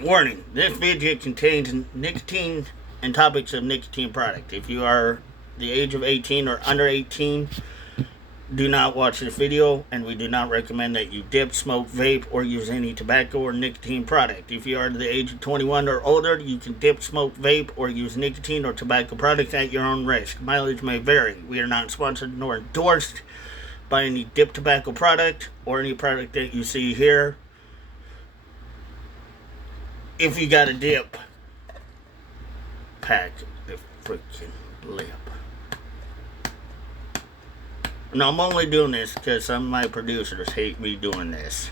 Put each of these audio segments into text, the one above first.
Warning, this video contains nicotine and topics of nicotine product. If you are the age of 18 or under 18, do not watch this video, and we do not recommend that you dip, smoke, vape, or use any tobacco or nicotine product. If you are the age of 21 or older, you can dip, smoke, vape, or use nicotine or tobacco products at your own risk. Mileage may vary. We are not sponsored nor endorsed by any dip tobacco product or any product that you see here. If you got a dip, pack the freaking lip. And I'm only doing this because some of my producers hate me doing this.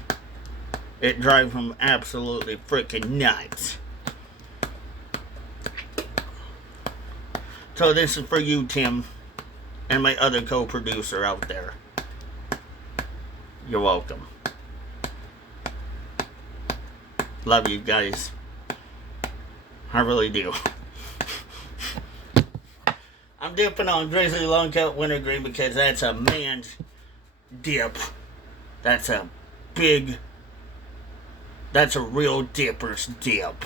It drives them absolutely freaking nuts. So this is for you, Tim, and my other co-producer out there. You're welcome. Love you guys. I really do. I'm dipping on Grizzly Long Cut Wintergreen because that's a man's dip. That's a real dipper's dip.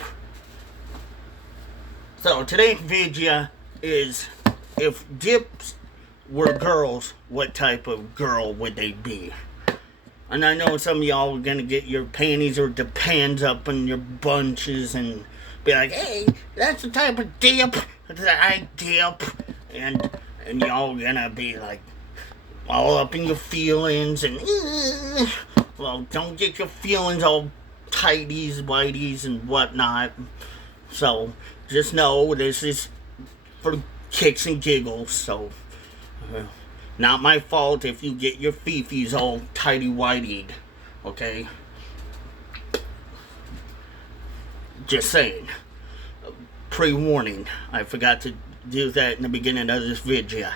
So today's video is, if dips were girls, what type of girl would they be? And I know some of y'all are gonna get your panties or depends up in your bunches and be like, hey, that's the type of dip that I dip. And y'all gonna be like all up in your feelings and well, don't get your feelings all tighties, whiteys, and whatnot. So just know this is for kicks and giggles. So not my fault if you get your fifis all tighty whiteyed, okay? Just saying. Pre-warning. I forgot to do that in the beginning of this video.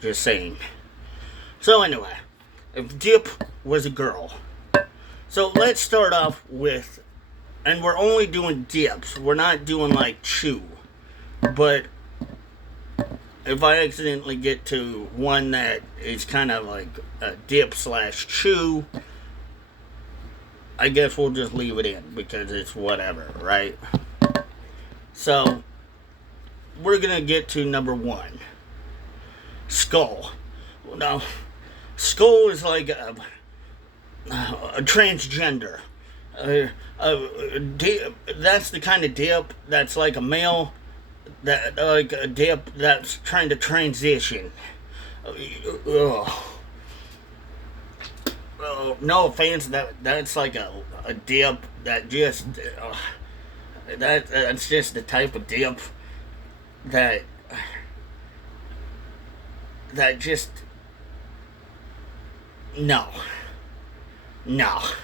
Just saying. So anyway, if dip was a girl. So let's start off with, and we're only doing dips. We're not doing like chew. But if I accidentally get to one that is kind of like a dip slash chew, I guess we'll just leave it in because it's whatever, right? So we're gonna get to number one. Skull. Now, skull is like a transgender. That's the kind of dip that's like a male, that like a dip that's trying to transition. No offense, that's like a dip that just that's just the type of dip that just no, unless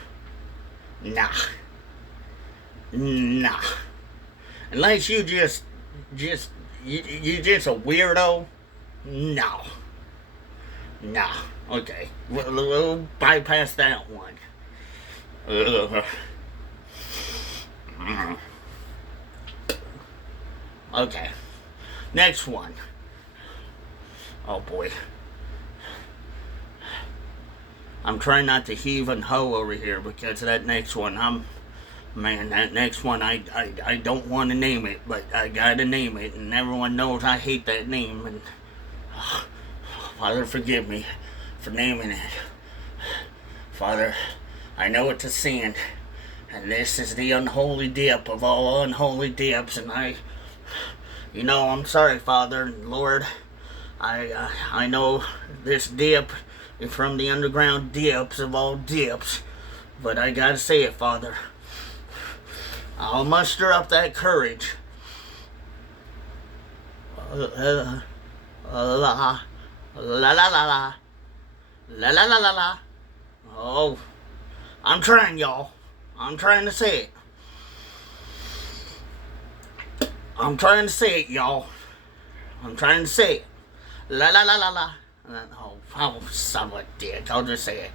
you just you just a weirdo. No, okay, we'll bypass that one. Okay, next one. Oh boy, I'm trying not to heave and hoe over here because that next one, that next one, I don't want to name it, but I gotta name it, and everyone knows I hate that name, and Father, forgive me for naming it. Father, I know it's a sin, and this is the unholy dip of all unholy dips, and I'm sorry, Father and Lord. I know this dip is from the underground dips of all dips, but I gotta say it, Father. I'll muster up that courage. La la la la la. Oh, I'm trying, y'all. I'm trying to say it. I'm trying to say it, y'all. I'm trying to say it. La la la la la. Oh, son of a dick. I'll just say it.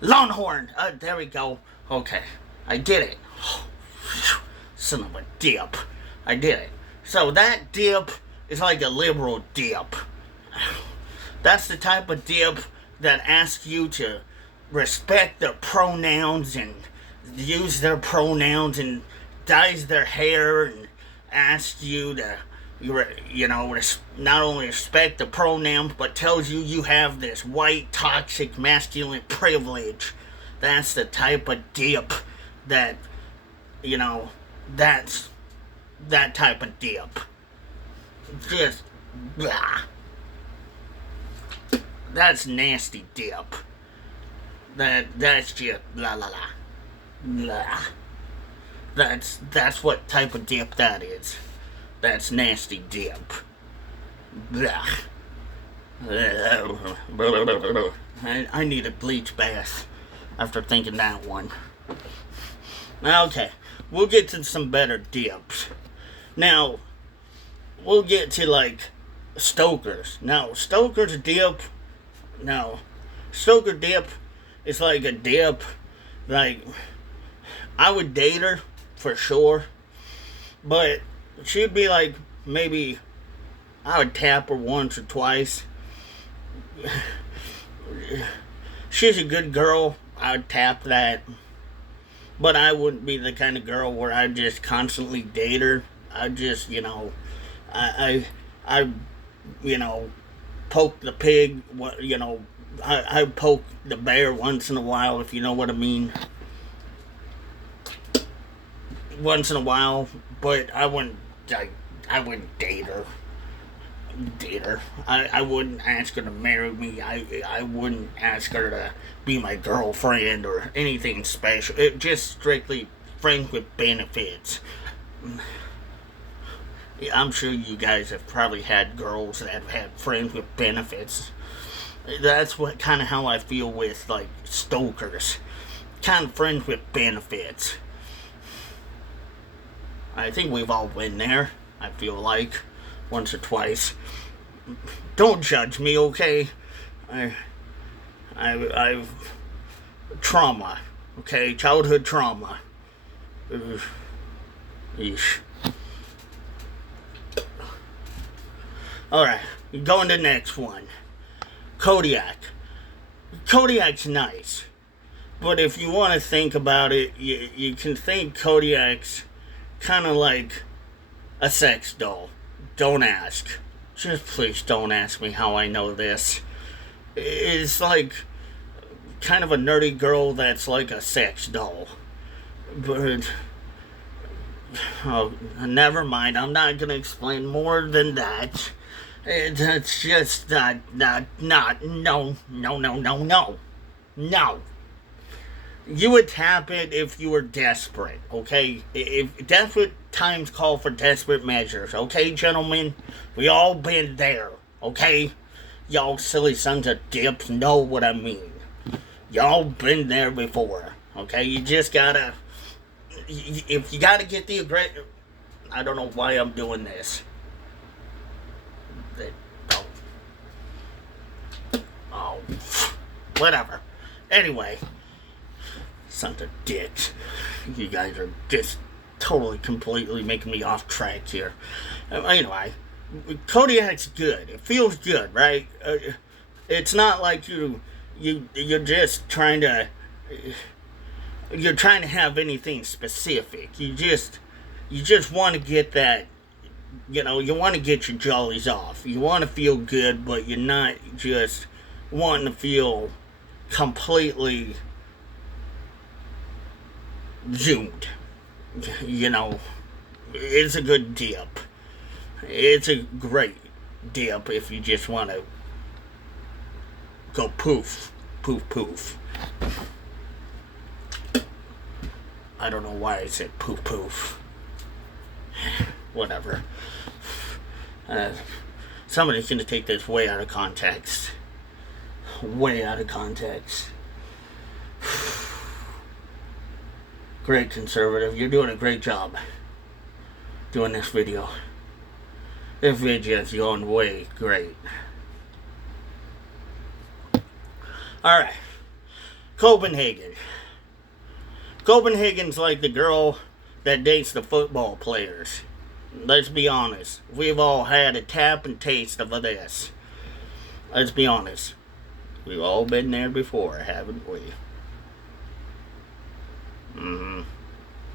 Longhorn. There we go. Okay. I did it. Son of a dip. I did it. So that dip is like a liberal dip. That's the type of dip that asks you to respect their pronouns and use their pronouns and dyes their hair and asks you to, not only respect the pronouns, but tells you you have this white, toxic, masculine privilege. That's the type of dip that, that's that type of dip. Just, blah. That's nasty dip. That's just la la la. Blah. That's what type of dip that is. That's nasty dip. Blah. I need a bleach bath after thinking that one. Okay, we'll get to some better dips. Now, we'll get to like Stoker's. Now, Stoker's dip. Now, Stoker dip is like a dip. Like, I would date her for sure, but she'd be like, maybe I would tap her once or twice. She's a good girl. I'd tap that. But I wouldn't be the kind of girl where I just constantly date her. I just, I poke the pig. I poke the bear once in a while, if you know what I mean. Once in a while, but I wouldn't date her. I wouldn't ask her to marry me. I wouldn't ask her to be my girlfriend or anything special. It just strictly friends with benefits. Yeah, I'm sure you guys have probably had girls that have had friends with benefits. That's what kind of how I feel with like Stokers. Kind of friends with benefits. I think we've all been there, I feel like, once or twice. Don't judge me, okay? I've trauma, okay? Childhood trauma. Yeesh. Alright, going to the next one. Kodiak. Kodiak's nice. But if you want to think about it, you can think Kodiak's kind of like a sex doll. Don't ask. Just please don't ask me how I know this. It's like kind of a nerdy girl that's like a sex doll. But oh, never mind. I'm not gonna explain more than that. It's just no. You would tap it if you were desperate, okay? If desperate times call for desperate measures, okay, gentlemen? We all been there, okay? Y'all silly sons of dips know what I mean. Y'all been there before, okay? You just gotta... If you gotta get the aggressive... I don't know why I'm doing this. Oh. Whatever. Anyway... Sons of dicks. You guys are just totally, completely making me off track here. Anyway, Kodiak's good. It feels good, right? It's not like you're just trying to have anything specific. You just want to get that. You want to get your jollies off. You want to feel good, but you're not just wanting to feel completely zoomed. It's a good dip. It's a great dip if you just want to go poof, poof, poof. I don't know why I said poof, poof. Whatever. Somebody's gonna take this way out of context. Way out of context. Great conservative. You're doing a great job doing this video. This video is going way great. Alright. Copenhagen. Copenhagen's like the girl that dates the football players. Let's be honest. We've all had a tap and taste of this. Let's be honest. We've all been there before, haven't we?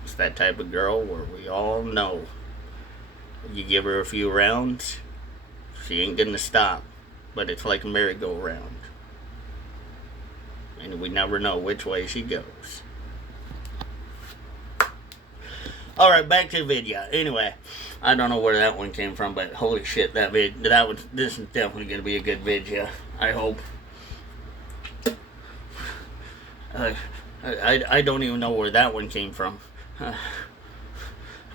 It's that type of girl where we all know you give her a few rounds, she ain't gonna stop. But it's like a merry-go-round. And we never know which way she goes. Alright, back to the video. Anyway, I don't know where that one came from, but holy shit, this is definitely gonna be a good video. I hope. I don't even know where that one came from.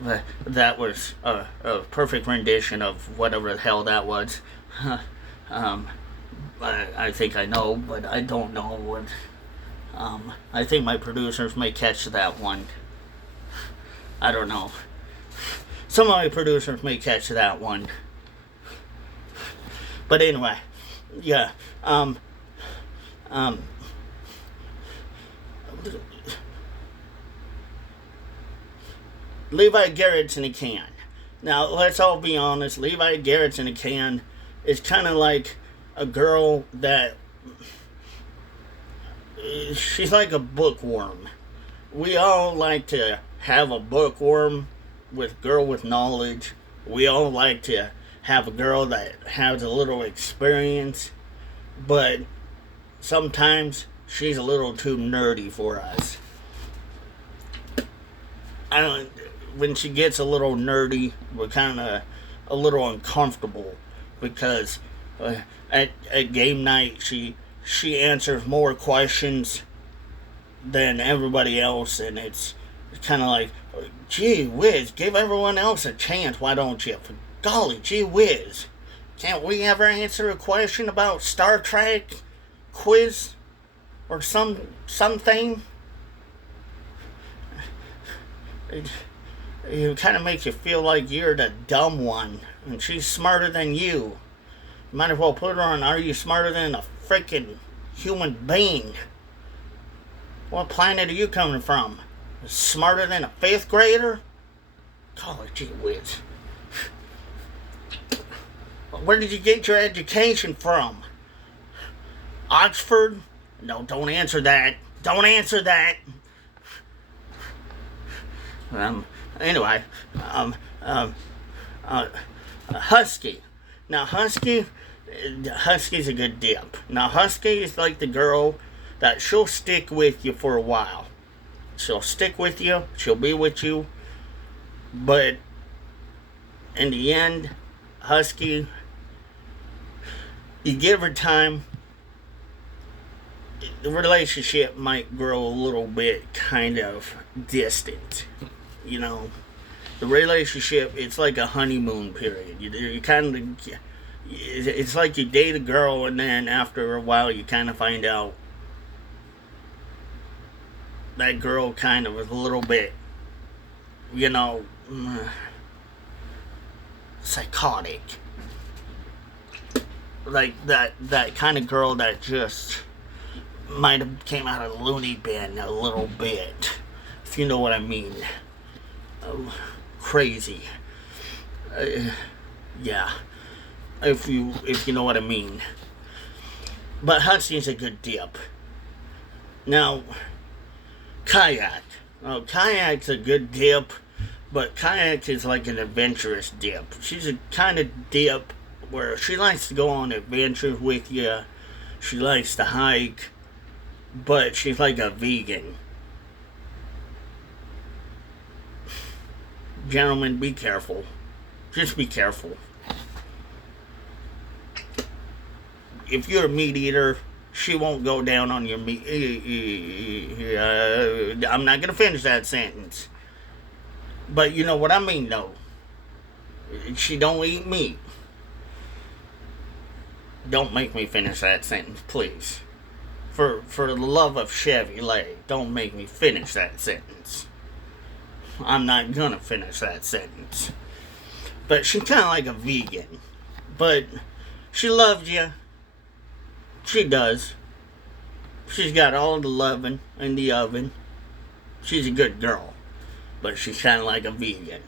But that was a perfect rendition of whatever the hell that was. I think I know, but I don't know what. I think my producers may catch that one. I don't know. Some of my producers may catch that one. But anyway, yeah. Levi Garrett's in a can. Now, let's all be honest. Levi Garrett's in a can is kind of like a girl that... she's like a bookworm. We all like to have a bookworm girl with knowledge. We all like to have a girl that has a little experience. But sometimes she's a little too nerdy for us. When she gets a little nerdy, we're kind of a little uncomfortable because at game night she answers more questions than everybody else, and it's kind of like, gee whiz, give everyone else a chance, why don't you? For golly, gee whiz, can't we ever answer a question about Star Trek quiz or something? It kind of makes you feel like you're the dumb one, and she's smarter than you. You might as well put her on Are You Smarter Than a Freaking Human Being? What planet are you coming from? Smarter than a 5th grader? Golly gee whiz. Where did you get your education from? Oxford? No, don't answer that. Don't answer that. Anyway, Husky. Now, Husky's a good dip. Now, Husky is like the girl that she'll stick with you for a while. She'll stick with you. She'll be with you. But in the end, Husky, you give her time, the relationship might grow a little bit kind of distant. You know, the relationship, it's like a honeymoon period. You kind of, it's like you date a girl and then after a while you kind of find out that girl kind of is a little bit, you know, psychotic. Like that kind of girl that just might have came out of the loony bin a little bit, if you know what I mean. Crazy. Yeah. If you know what I mean. But Husky's a good dip. Now, Kayak. Oh, Kayak's a good dip, but Kayak is like an adventurous dip. She's a kind of dip where she likes to go on adventures with you. She likes to hike, but she's like a vegan. Gentlemen, be careful. Just be careful. If you're a meat eater, she won't go down on your meat. I'm not going to finish that sentence. But you know what I mean, though. She don't eat meat. Don't make me finish that sentence, please. For the love of Chevy Leg, don't make me finish that sentence. I'm not gonna finish that sentence. But she's kind of like a vegan. But she loves you. She does. She's got all the loving in the oven. She's a good girl. But she's kind of like a vegan.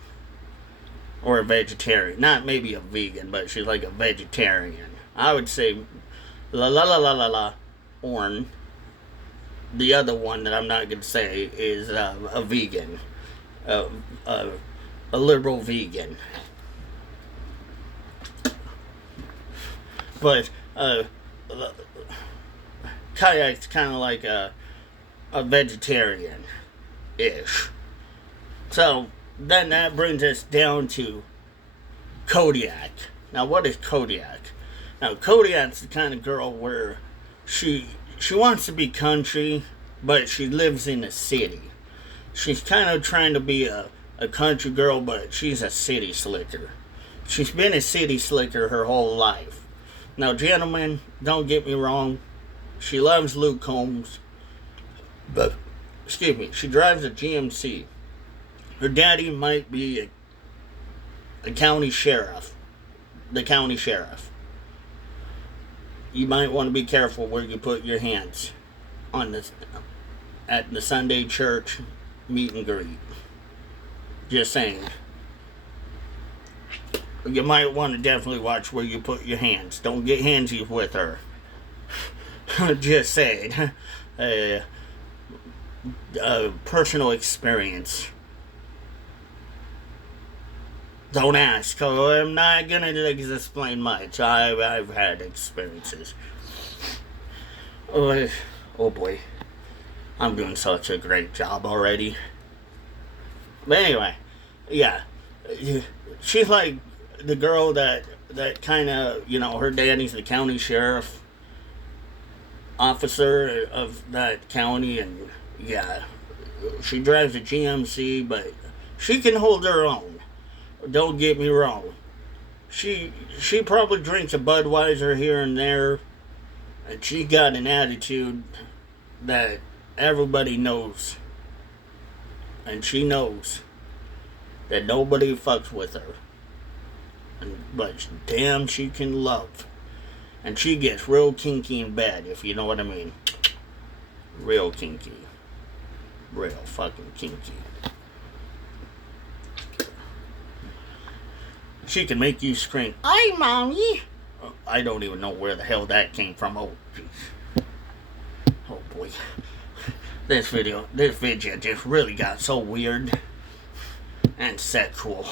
Or a vegetarian. Not maybe a vegan, but she's like a vegetarian. I would say Orn. The other one that I'm not going to say is a vegan. uh, uh, a liberal vegan. But Kayak's kind of like a vegetarian-ish. So then that brings us down to Kodiak. Now, what is Kodiak? Now, Kodiak's the kind of girl where she wants to be country, but she lives in a city. She's kind of trying to be a country girl, but she's a city slicker. She's been a city slicker her whole life. Now, gentlemen, don't get me wrong. She loves Luke Combs. But, excuse me, she drives a GMC. Her daddy might be a county sheriff. The county sheriff. You might want to be careful where you put your hands on this at the Sunday church meet and greet. Just saying. You might want to definitely watch where you put your hands. Don't get handsy with her. Just saying. Personal experience. Don't ask. I'm not gonna explain much. I've had experiences. Oh boy. I'm doing such a great job already. But anyway, yeah. She's like the girl that kind of, her daddy's the county sheriff officer of that county, and yeah, she drives a GMC, but she can hold her own. Don't get me wrong. She probably drinks a Budweiser here and there, and she got an attitude that everybody knows, and she knows that nobody fucks with her. But damn, she can love. And she gets real kinky in bed, if you know what I mean. Real kinky. Real fucking kinky. She can make you scream, "Hi, Mommy!" I don't even know where the hell that came from. Oh, jeez. Oh, boy. This video just really got so weird and sexual.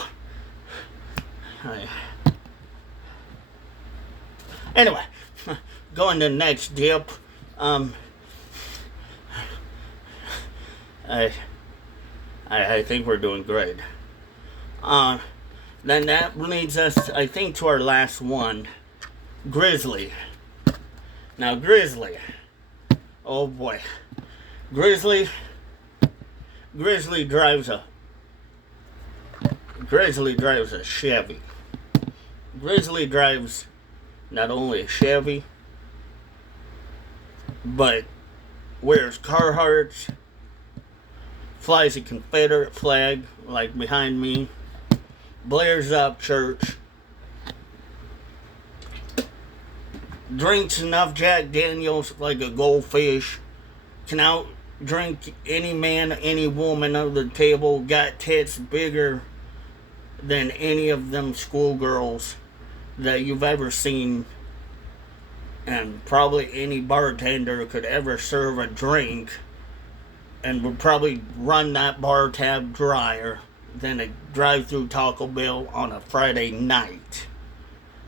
Anyway, going to the next dip. I think we're doing great. Then that leads us, I think, to our last one, Grizzly. Now, Grizzly. Oh boy, Grizzly drives a Chevy. Grizzly drives not only a Chevy, but wears Carhartts, flies a Confederate flag like behind me, blares up church, drinks enough Jack Daniels like a goldfish, can out drink any man, any woman under the table, got tits bigger than any of them schoolgirls that you've ever seen, and probably any bartender could ever serve a drink, and would probably run that bar tab drier than a drive-through Taco Bell on a Friday night.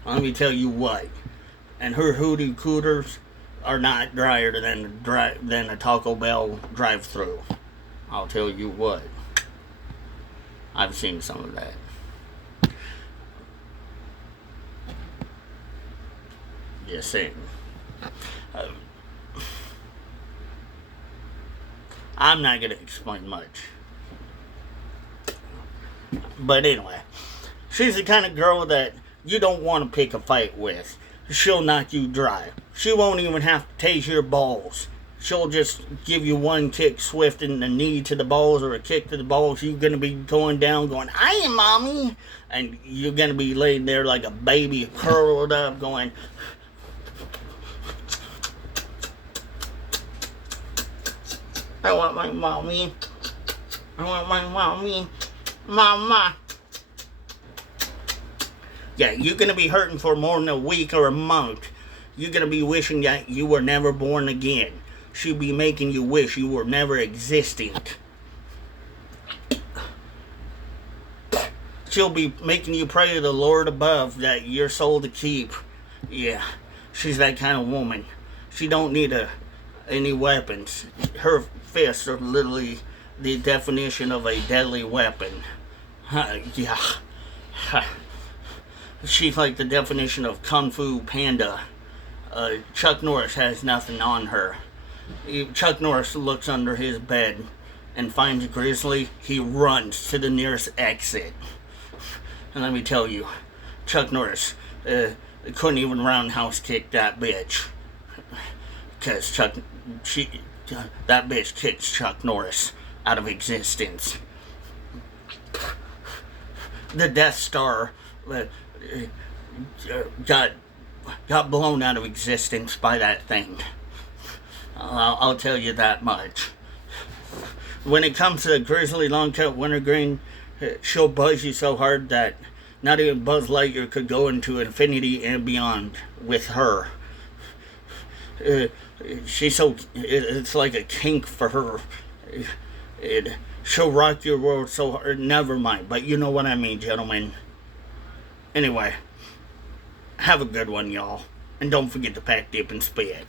Let me tell you what. And her hootie cooters are not drier than a Taco Bell drive-through. I'll tell you what. I've seen some of that. Just saying. I'm not going to explain much. But anyway, she's the kind of girl that you don't want to pick a fight with. She'll knock you dry. She won't even have to tase your balls. She'll just give you one kick swift in the knee to the balls or a kick to the balls. You're going to be going down going, "Hi, Mommy." And you're going to be laying there like a baby curled up going, "I want my mommy. I want my mommy. Mama." Yeah, you're going to be hurting for more than a week or a month. You're going to be wishing that you were never born again. She'll be making you wish you were never existing. she'll be making you pray to the Lord above that your soul to keep. Yeah, she's that kind of woman. She don't need any weapons. Her fists are literally the definition of a deadly weapon. Yeah. She's like the definition of Kung Fu Panda. Chuck Norris has nothing on her. Chuck Norris looks under his bed and finds Grizzly. He runs to the nearest exit. And let me tell you, Chuck Norris couldn't even roundhouse kick that bitch. Because that bitch kicked Chuck Norris out of existence. The Death Star got blown out of existence by that thing. I'll tell you that much. When it comes to Grizzly Longcut Wintergreen, she'll buzz you so hard that not even Buzz Lightyear could go into infinity and beyond with her. It's like a kink for her. She'll rock your world so hard. Never mind, but you know what I mean, gentlemen. Anyway, have a good one, y'all. And don't forget to pack, dip, and spit.